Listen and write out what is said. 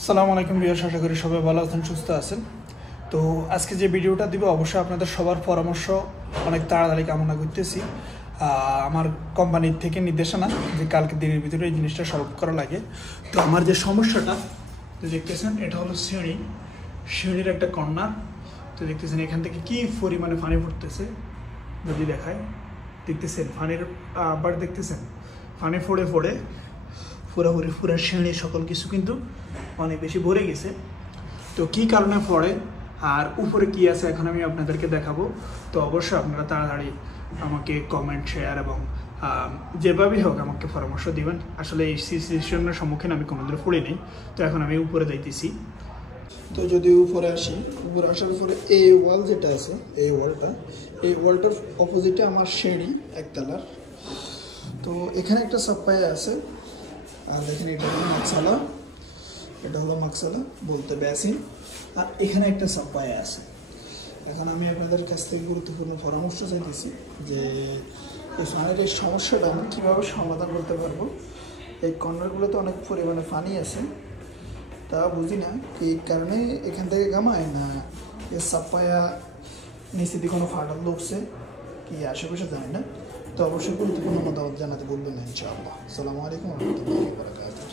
আসসালামু আলাইকুম ভিউয়ার্স, আশা করি সবাই ভালো আছেন, সুস্থ আছেন। তো আজকে যে ভিডিওটা দিব অবশ্যই আপনাদের সবার পরামর্শ অনেক তাড়াতাড়ি কামনা করতেছি। আমার কোম্পানির থেকে নির্দেশনা যে কালকে দিনের ভিতরে এই জিনিসটা সলভ করা লাগে। তো আমার যে সমস্যাটা তো দেখতেছেন, এটা হলো সিঁড়ির একটা কর্নার। তো দেখতেছেন এখান থেকে কি পরিমাণে পানি পড়তেছে, যদি দেখায় দেখতেছেন পানির আবার দেখতেছেন পানি ফোড়ে ফোড়ে পুরোপুরি পুরো সিঁড়ি সকল কিছু কিন্তু অনেক বেশি ভরে গেছে। তো কি কারণে পড়ে আর উপরে কি আছে এখন আমি আপনাদেরকে দেখাবো। তো অবশ্যই আপনারা তাড়াতাড়ি আমাকে কমেন্ট, শেয়ার এবং যেভাবেই হোক আমাকে পরামর্শ দিবেন। আসলে এই সিচুয়েশনের সম্মুখীন আমি কোনোদিন পড়িনি। তো এখন আমি উপরে যাইতেছি। তো যদি উপরে আসি, উপরে আসার পরে এই ওয়াল যেটা আছে, এই ওয়ালটার অপোজিটে আমার সিঁড়ি একতলার। তো এখানে একটা সাপ্পায়া আছে, আর দেখেন এটা হলো মাকসালা বলতে বেসিন, আর এখানে একটা সাপ্পায়া আছে। এখন আমি আপনাদের কাছ থেকে গুরুত্বপূর্ণ পরামর্শ চাইতেছি যে এই পানির এই সমস্যাটা আমি কীভাবে সমাধান করতে পারবো। এই কর্নারগুলোতে অনেক পরিমাণে পানি আছে, তা বুঝি না কি কারণে এখান থেকে গামায় না এই সাপ্পায়া নিচে দিয়ে কোনো ফাটল ঢুকছে কি আশেপাশে জানি না। তো অবশ্যই গুরুত্বপূর্ণ মতামত জানাতে বলবেন না ইনশাআল্লাহ। আসসালামু আলাইকুম ওয়া রাহমাতুল্লাহি ওয়া বারাকাতুহু।